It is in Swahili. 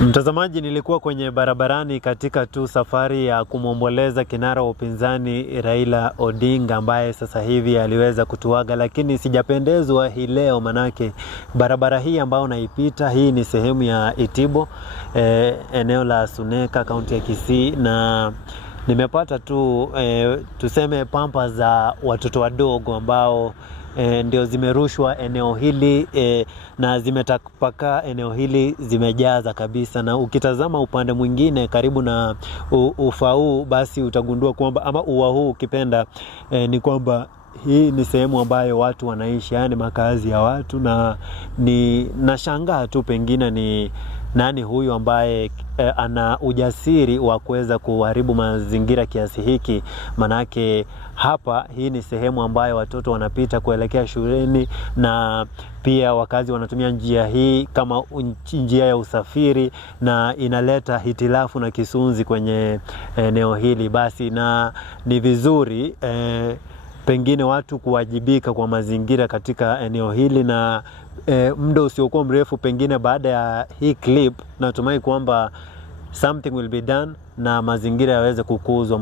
Mtazamaji, nilikuwa kwenye barabarani katika tu safari ya kumwomboleza kinara wa upinzani Raila Odinga ambaye sasa hivi aliweza kutuaga, lakini sijapendezwa hii leo manake barabara hii ambayo naipita hii ni sehemu ya Itibo, eneo la Suneka, kaunti ya Kisii, na nimepata tu tuseme pampa za watoto wadogo ambao ndio zimerushwa eneo hili na zimetapakaa eneo hili, zimejaza kabisa. Na ukitazama upande mwingine karibu na ufa huu, basi utagundua kwamba, ama ua huu ukipenda, ni kwamba hii ni sehemu ambayo watu wanaishi, yani makazi ya watu, na nashangaa tu pengine ni nani huyu ambaye ana ujasiri wa kuweza kuharibu mazingira kiasi hiki. Manake hapa hii ni sehemu ambayo watoto wanapita kuelekea shuleni, na pia wakazi wanatumia njia hii kama njia ya usafiri, na inaleta hitilafu na kisunzi kwenye eneo hili. Basi na ni vizuri pengine watu kuwajibika kwa mazingira katika eneo hili, na muda usiokuwa mrefu pengine baada ya hii clip natumai kwamba something will be done na mazingira yaweze kukuzwa.